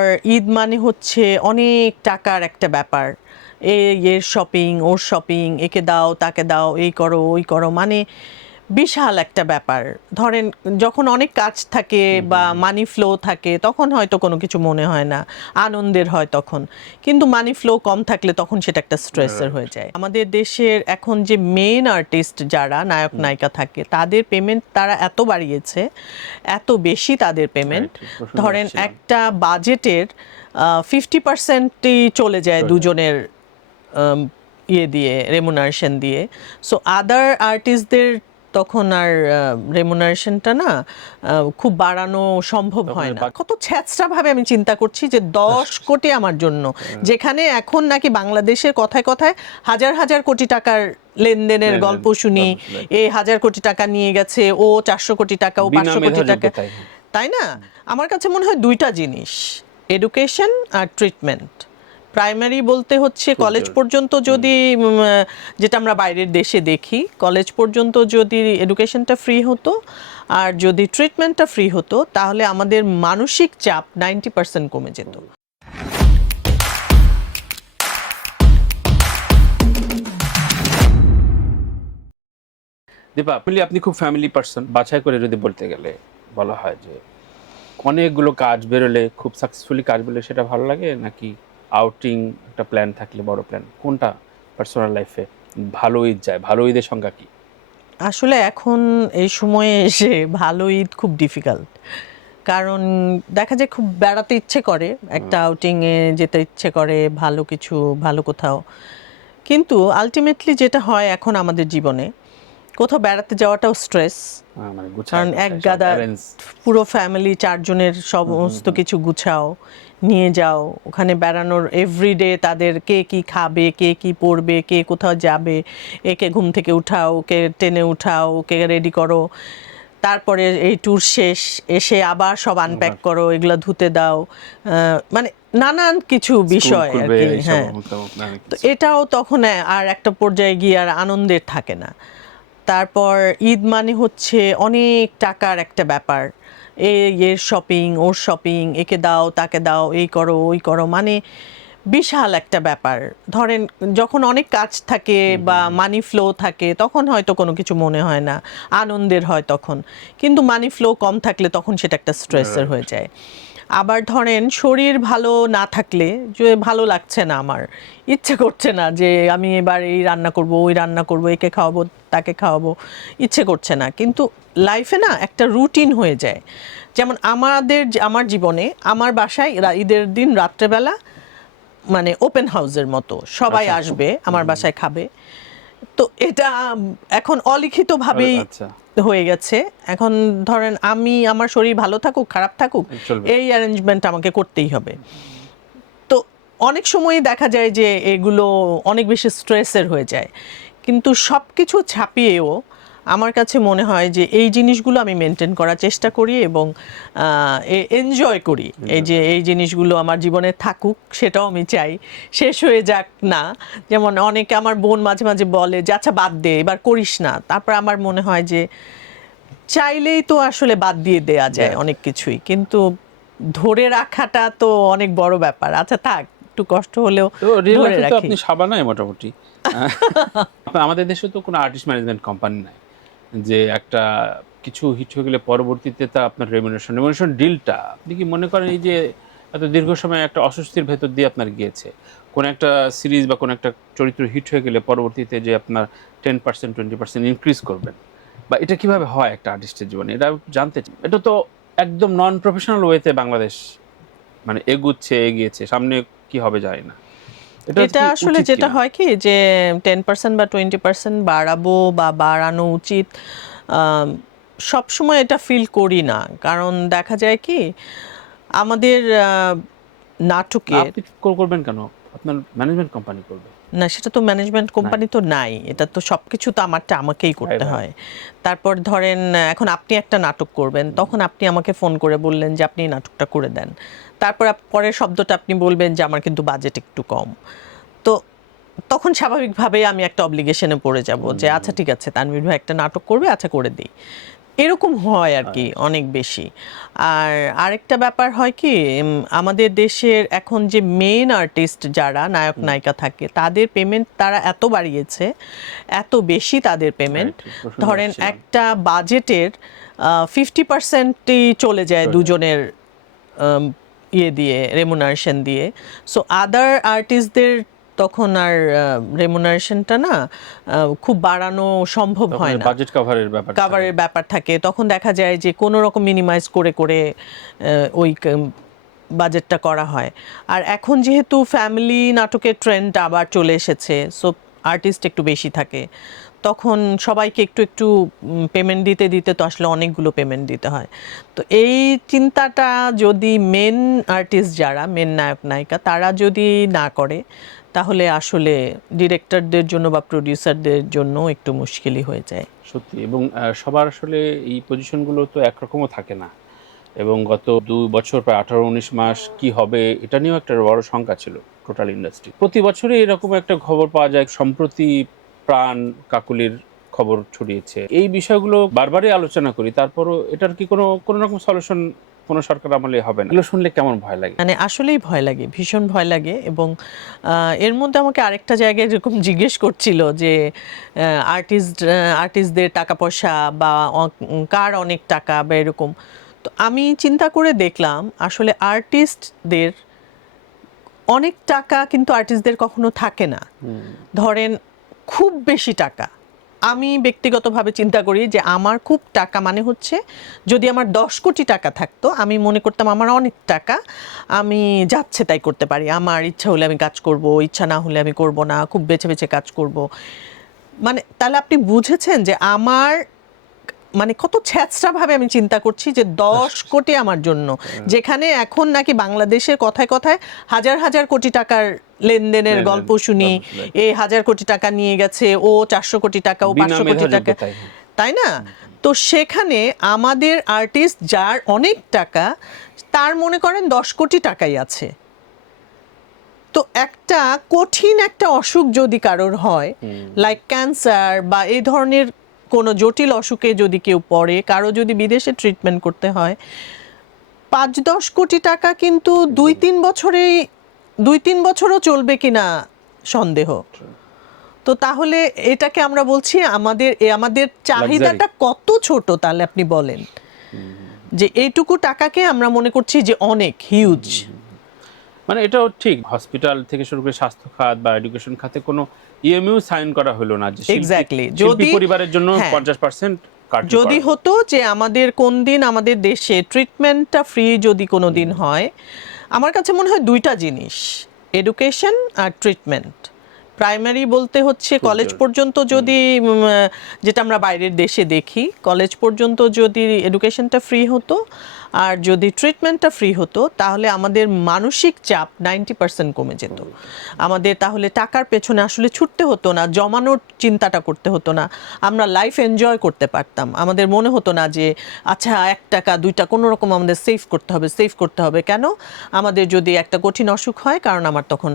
আর ঈদ মানে হচ্ছে অনেক টাকার একটা ব্যাপার। এর শপিং, ওর শপিং, একে দাও তাকে দাও, এই করো ওই করো, মানে বিশাল একটা ব্যাপার। ধরেন যখন অনেক কাজ থাকে বা মানি ফ্লো থাকে তখন হয়তো কোনো কিছু মনে হয় না, আনন্দের হয় তখন। কিন্তু মানি ফ্লো কম থাকলে তখন সেটা একটা স্ট্রেসের হয়ে যায়। আমাদের দেশের এখন যে মেইন আর্টিস্ট যারা নায়ক নায়িকা থাকে তাদের পেমেন্ট তারা এত বাড়িয়েছে, এত বেশি তাদের পেমেন্ট। ধরেন একটা বাজেটের 50%ই চলে যায় দুজনের ইয়ে দিয়ে, রেমুনারেশন দিয়ে। সো আদার আর্টিস্টদের তখন আর রেমুনারেশনটা না খুব বাড়ানো সম্ভব হয় না। কত ছ্যাঁচড়া ভাবে আমি চিন্তা করছি যে 10 কোটি আমার জন্য, যেখানে এখন নাকি বাংলাদেশের কথায় কথায় হাজার হাজার কোটি টাকার লেনদেনের গল্প শুনি। 1000 কোটি টাকা নিয়ে গেছে, ও 400 কোটি টাকা, ও 500 কোটি টাকা, তাই না? আমার কাছে মনে হয় দুইটা জিনিস, এডুকেশন আর ট্রিটমেন্ট। প্রাইমারি বলতে হচ্ছে কলেজ পর্যন্ত যদি, যেটা আমরা বাইরের দেশে দেখি, কলেজ পর্যন্ত যদি এডুকেশনটা ফ্রি হতো আর যদি ট্রিটমেন্টটা ফ্রি হতো তাহলে আমাদের মানসিক চাপ 90% কমে যেত। দীপা, আপনি খুব ফ্যামিলি পার্সন। বাছাই করে যদি বলতে গেলে বলা হয় যে অনেকগুলো কাজ বেরোলে, খুব সাকসেসফুলি কাজ বেরোলে সেটা ভালো লাগে, নাকি আউটিং একটা প্ল্যান থাকলে, বড় প্ল্যান, কোনটা পার্সোনাল লাইফে ভালো ঈদ যায়? ভালো ঈদের সংজ্ঞা কি? আসলে এখন এই সময়ে এসে ভালো ঈদ খুব ডিফিকাল্ট, কারণ দেখা যায় খুব বেড়াতে ইচ্ছে করে, একটা আউটিংয়ে যেতে ইচ্ছে করে, ভালো কিছু, ভালো কোথাও। কিন্তু আলটিমেটলি যেটা হয় এখন আমাদের জীবনে, কোথাও বেড়াতে যাওয়াটাও স্ট্রেস, কারণ এক গাদা পুরো ফ্যামিলি 4 জনের সমস্ত কিছু গুছাও, নিয়ে যাও ওখানে বেড়ানোর। এভরিডে তাদের কে কি খাবে, কে কি পরবে, কে কোথাও যাবে, একে ঘুম থেকে উঠাও, ওকে টেনে উঠাও, ওকে রেডি করো, তারপরে এই ট্যুর শেষ এসে আবার সব আনপ্যাক করো, এগুলো ধুতে দাও, মানে নানান কিছু বিষয় আর কি। হ্যাঁ, তো এটাও তখন আর একটা পর্যায়ে গিয়ে আর আনন্দের থাকে না। তারপর ঈদ মানে হচ্ছে অনেক টাকার একটা ব্যাপার। এর শপিং, ওর শপিং, একে দাও তাকে দাও, এই করো ওই করো, মানে বিশাল একটা ব্যাপার। ধরেন যখন অনেক কাজ থাকে বা মানি ফ্লো থাকে তখন হয়তো কোনো কিছু মনে হয় না, আনন্দের হয় তখন। কিন্তু মানি ফ্লো কম থাকলে তখন সেটা একটা স্ট্রেসের হয়ে যায়। আবার ধরেন শরীর ভালো না থাকলে, যে ভালো লাগছে না, আমার ইচ্ছে করছে না যে আমি এবার এই রান্না করব, ওই রান্না করব, একে খাওয়াবো তাকে খাওয়াবো, ইচ্ছে করছে না। কিন্তু লাইফে না একটা রুটিন হয়ে যায়। যেমন আমার জীবনে, আমার বাসায় ঈদের দিন রাত্রেবেলা মানে ওপেন হাউসের মতো সবাই আসবে আমার বাসায় খাবে। তো এটা এখন অলিখিতভাবেই হয়ে গেছে। এখন ধরেন আমার শরীর ভালো থাকুক খারাপ থাকুক, এই অ্যারেঞ্জমেন্ট আমাকে করতেই হবে। তো অনেক সময়ই দেখা যায় যে এগুলো অনেক বেশি স্ট্রেসের হয়ে যায়। কিন্তু সব কিছু ছাপিয়েও আমার কাছে মনে হয় যে এই জিনিসগুলো আমি মেনটেন করার চেষ্টা করি এবং এনজয় করি। এই জিনিসগুলো আমার জীবনে থাকুক, সেটাও আমি চাই, শেষ হয়ে যাক না। যেমন অনেকে, আমার বোন মাঝে মাঝে বলে যে আচ্ছা বাদ দে, এবার করিস না। তারপর আমার মনে হয় যে চাইলেই তো আসলে বাদ দিয়ে দেয়া যায় অনেক কিছুই, কিন্তু ধরে রাখাটা তো অনেক বড় ব্যাপার। আচ্ছা থাক, একটু কষ্ট হলেও ধরে রাখি। আপনি সাবানায় মোটামুটি আমাদের দেশে তো কোনো আর্টিস্ট ম্যানেজমেন্ট কোম্পানি নাই যে একটা কিছু হিট হয়ে গেলে পরবর্তীতে তা আপনার রেমুনারেশন ডিলটা, আপনি কি মনে করেন এই যে এত দীর্ঘ সময় একটা অস্বস্তির ভেতর দিয়ে আপনার গিয়েছে, কোন একটা সিরিজ বা কোন একটা চরিত্র হিট হয়ে গেলে পরবর্তীতে যে আপনার 10% 20% ইনক্রিজ করবেন, বা এটা কিভাবে হয় একটা আর্টিস্টের জীবনে, এটা জানতে চাই। এটা তো একদম নন প্রফেশনাল ওয়েতে বাংলাদেশ মানে এগিয়েছে, সামনে কি হবে জানি না। এটা আসলে যেটা হয় কি যে 10% বা 20% বাড়াবো বা বাড়ানো উচিত, সব সময় এটা ফিল করি না। কারণ দেখা যায় কি আমাদের নাটকে, আপনি করবেন কেন? আপনার ম্যানেজমেন্ট কোম্পানি করবে না, সেটা তো ম্যানেজমেন্ট কোম্পানি তো নাই, এটা তো সবকিছু তো আমাকেই করতে হয়। তারপর ধরেন এখন আপনি একটা নাটক করবেন, তখন আপনি আমাকে ফোন করে বললেন যে আপনি নাটকটা করে দেন। তারপর পরের শব্দটা আপনি বলবেন যে আমার কিন্তু বাজেট একটু কম। তো তখন স্বাভাবিকভাবে আমি একটা অব্লিগেশনে পড়ে যাব যে আচ্ছা ঠিক আছে, তানভীর ভাই একটা নাটক করবে, আচ্ছা করে দিই। এরকম হয় আর কি অনেক বেশি। আর আরেকটা ব্যাপার হয় কি, আমাদের দেশের এখন যে মেইন আর্টিস্ট যারা নায়ক নায়িকা থাকে তাদের পেমেন্ট তারা এত বাড়িয়েছে, এত বেশি তাদের পেমেন্ট, ধরেন একটা বাজেটের 50%ই চলে যায় দুজনের ইয়ে দিয়ে, রেমুনারেশন দিয়ে। সো আদার আর্টিস্টদের তখন আর রেমুনারেশনটা না খুব বাড়ানো সম্ভব হয় না, বাজেট কাভারের ব্যাপার থাকে। তখন দেখা যায় যে কোনো রকম মিনিমাইজ করে করে ওই বাজেটটা করা হয়। আর এখন যেহেতু ফ্যামিলি নাটকের ট্রেন্ড আবার চলে এসেছে, সো আর্টিস্ট একটু বেশি থাকে, তখন সবাইকে একটু একটু পেমেন্ট দিতে দিতে তো আসলে অনেকগুলো পেমেন্ট দিতে হয়। তো এই চিন্তাটা যদি মেন আর্টিস্ট যারা, মেন নায়ক নায়িকা, তারা যদি না করে তাহলে আসলে ডিরেক্টরদের জন্য বা প্রডিউসারদের জন্য একটু মুশকিলই হয়ে যায়। সত্যি। এবং সবার আসলে এই পজিশনগুলো তো একরকমও থাকে না, এবং গত 2 বছর প্রায় 18-19 মাস কি হবে এটা নিয়েও একটা বড় শঙ্কা ছিল টোটাল ইন্ডাস্ট্রি। প্রতি বছরই এরকম একটা খবর পাওয়া যায়, সম্প্রতি প্রাণ কাকুলির খবর ছড়িয়েছে। এই বিষয়গুলো বারবারই আলোচনা করি, তারপরও এটার কি কোনো রকম সলিউশন কোনো সরকার আমলে হবে না? এগুলো শুনলে কেমন ভয় লাগে? মানে আসলেই ভয় লাগে, ভীষণ ভয় লাগে। এবং এর মধ্যে আমাকে আরেকটা জায়গায় এরকম জিজ্ঞেস করছিল যে আর্টিস্টদের টাকা পয়সা বা কার অনেক টাকা বা এরকম। তো আমি চিন্তা করে দেখলাম আসলে আর্টিস্টদের অনেক টাকা কিন্তু আর্টিস্টদের কখনো থাকে না। ধরেন খুব বেশি টাকা, আমি ব্যক্তিগতভাবে চিন্তা করি যে আমার খুব টাকা মানে হচ্ছে, যদি আমার 10 কোটি টাকা থাকতো আমি মনে করতাম আমার অনেক টাকা, আমি যাচ্ছে তাই করতে পারি, আমার ইচ্ছা হলে আমি কাজ করব, ইচ্ছা না হলে আমি করব না, খুব বেছে বেছে কাজ করব। মানে তাহলে আপনি বুঝেছেন যে আমার মানে কত ছ্যাঁচড়া ভাবে আমি চিন্তা করছি যে 10 কোটি আমার জন্য, যেখানে এখন নাকি বাংলাদেশের কথায় কথায় হাজার হাজার কোটি টাকার লেনদেনের গল্প শুনি। এ 1000 কোটি টাকা নিয়ে গেছে, ও 400 কোটি টাকা, ও 500 কোটি টাকা, তাই না? তো সেখানে আমাদের আর্টিস্ট যার অনেক টাকা, তার মনে করেন 10 কোটি টাকাই আছে। তো একটা কঠিন একটা অসুখ যদি কারোর হয়, লাইক ক্যান্সার বা এই ধরনের কোনো জটিল অসুখে যদি কেউ পড়ে, কারো যদি বিদেশে ট্রিটমেন্ট করতে হয়, 5-10 কোটি টাকা কিন্তু 2-3 বছরও চলবে কিনা সন্দেহ। তো তাহলে এটাকে আমরা বলছি আমাদের চাহিদাটা কত ছোট, তাহলে আপনি বলেন যে এইটুকু টাকাকে আমরা মনে করছি যে অনেক হিউজ। মানে এটাও ঠিক, হসপিটাল থেকে শুরু করে স্বাস্থ্য খাত বা এডুকেশন খাতে কোনো ইএমইউ সাইন করা হলো না যে এক্স্যাক্টলি, যদি পরিবারের জন্য 50% যদি হতো যে আমাদের কোন দিন আমাদের দেশে ট্রিটমেন্টটা ফ্রি যদি কোনো দিন হয়, আমার কাছে মনে হয় দুইটা জিনিস, এডুকেশন আর ট্রিটমেন্ট। প্রাইমারি বলতে হচ্ছে কলেজ পর্যন্ত যদি, যেটা আমরা বাইরের দেশে দেখি, কলেজ পর্যন্ত যদি এডুকেশনটা ফ্রি হতো আর যদি ট্রিটমেন্টটা ফ্রি হতো, তাহলে আমাদের মানসিক চাপ 90% কমে যেত। আমাদের তাহলে টাকার পেছনে আসলে ছুটতে হতো না, জমানোর চিন্তাটা করতে হতো না, আমরা লাইফ এনজয় করতে পারতাম। আমাদের মনে হতো না যে আচ্ছা 1 টাকা 2 টাকা কোনো রকম আমাদের সেভ করতে হবে। কেন? আমাদের যদি একটা কঠিন অসুখ হয়, কারণ আমার তখন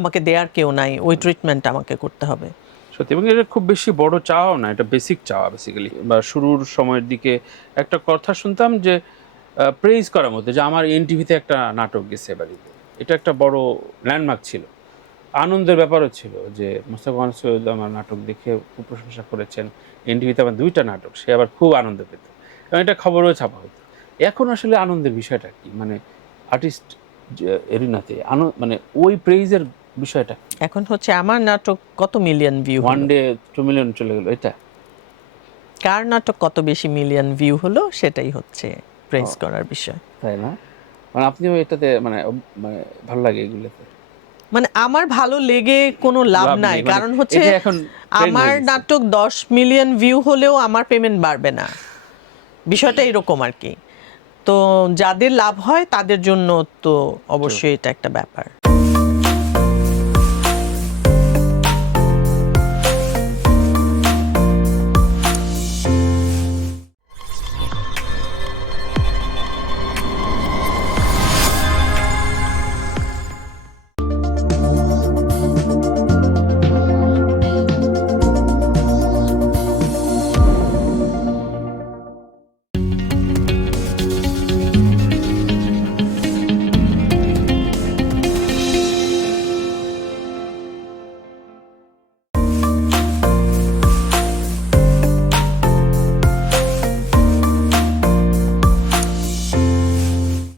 আমাকে দেয়ার কেউ নাই, ওই ট্রিটমেন্ট আমাকে করতে হবে। সত্যি। এবং এটা খুব বেশি বড় চাওয়া না, এটা বেসিক চাওয়া বেসিক্যালি। বা শুরুর সময়ের দিকে একটা কথা শুনতাম যে প্রেইজ করার মধ্যে, যে আমার এনটিভিতে একটা নাটক গেছে বাড়িতে, এটা একটা বড় ল্যান্ডমার্ক ছিল, আনন্দের ব্যাপারও ছিল যে মোস্তফা কামাল সৈয়দ আমার নাটক দেখে খুব প্রশংসা করেছেন, এনটিভিতে আমার 2টা নাটক, সে আবার খুব আনন্দ পেত, এবং এটা খবরও ছাপা হতো। এখন আসলে আনন্দের বিষয়টা কি, মানে আর্টিস্ট এরিনাতে মানে ওই প্রেইজের বিষয়টা এখন হচ্ছে আমার নাটক কত মিলিয়ন ভিউ, 1 ডে 2 মিলিয়ন চলে গেল, এটা কার নাটক কত বেশি মিলিয়ন ভিউ হলো সেটাই হচ্ছে প্রেস করার বিষয়, তাই না? মানে আপনিও এটাতে মানে ভালো লাগে এগুলোতে? মানে আমার ভালো লেগে কোনো লাভ নাই, মানে কারণ হচ্ছে এখন আমার নাটক 10 মিলিয়ন ভিউ হলেও আমার পেমেন্ট বাড়বে না, বিষয়টা এরকম আর কি। তো যাদের লাভ হয় তাদের জন্য তো অবশ্যই এটা একটা ব্যাপার।